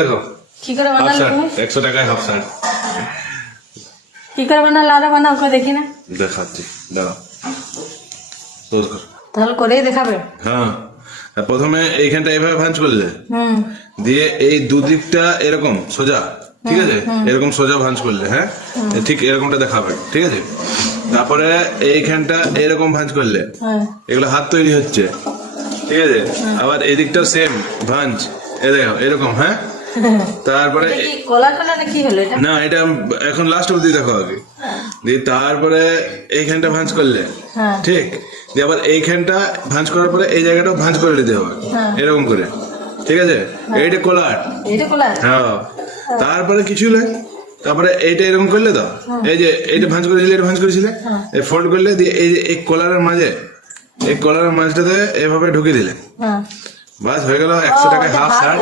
দেখো কি করে হাফ বানালে শার্ট তুমি? 100 টাকায় হাফ শার্ট কি করে বানালে আরো বানাও করে দেখি না। দেখাচ্ছি দাঁড়াও তোর কর। তাহলে করেই দেখাবে। হ্যাঁ আর প্রথমে এইখানটা এইভাবে ভাঁজ করলে হুম দিয়ে এই দুদিকটা এরকম সোজা ঠিক আছে এরকম সোজা ভাঁজ করলে হ্যাঁ ঠিক এরকমটা দেখাবে ঠিক আছে তারপরে এইখানটা এরকম ভাঁজ করলে হ্যাঁ এগুলো হাত তৈরি হচ্ছে ঠিক আছে আবার এদিকটাও সেম ভাঁজ এ দেখো এরকম হ্যাঁ তারপরে এটা কি কলা টলা না কি হলো এটা? না এটা এখন লাস্ট অব্দি দেখো আগে দিয়ে তারপরে এইখানটা ভাঁজ করলে হ্যাঁ ঠিক দিয়ে আবার এইখানটা ভাঁজ করার পরে এই জায়গাটাও ভাঁজ করে দিতে হবে হ্যাঁ। এরকম করে ঠিক আছে এইটা কলার এটা কলা। হ্যাঁ তারপরে কিছু নয় তারপরে এইটা এরকম করলে তো এই যে এইটা ভাঁজ করেছিলে এটা ভাঁজ করেছিলে এই ফোল্ড করলে দিয়ে এই যে এই কলারের মাঝে এই কলারের মাঝটাতে এভাবে ঢুকে দিলে হ্যাঁ বাস হয়ে গেল 100 টাকায় হাফ শার্ট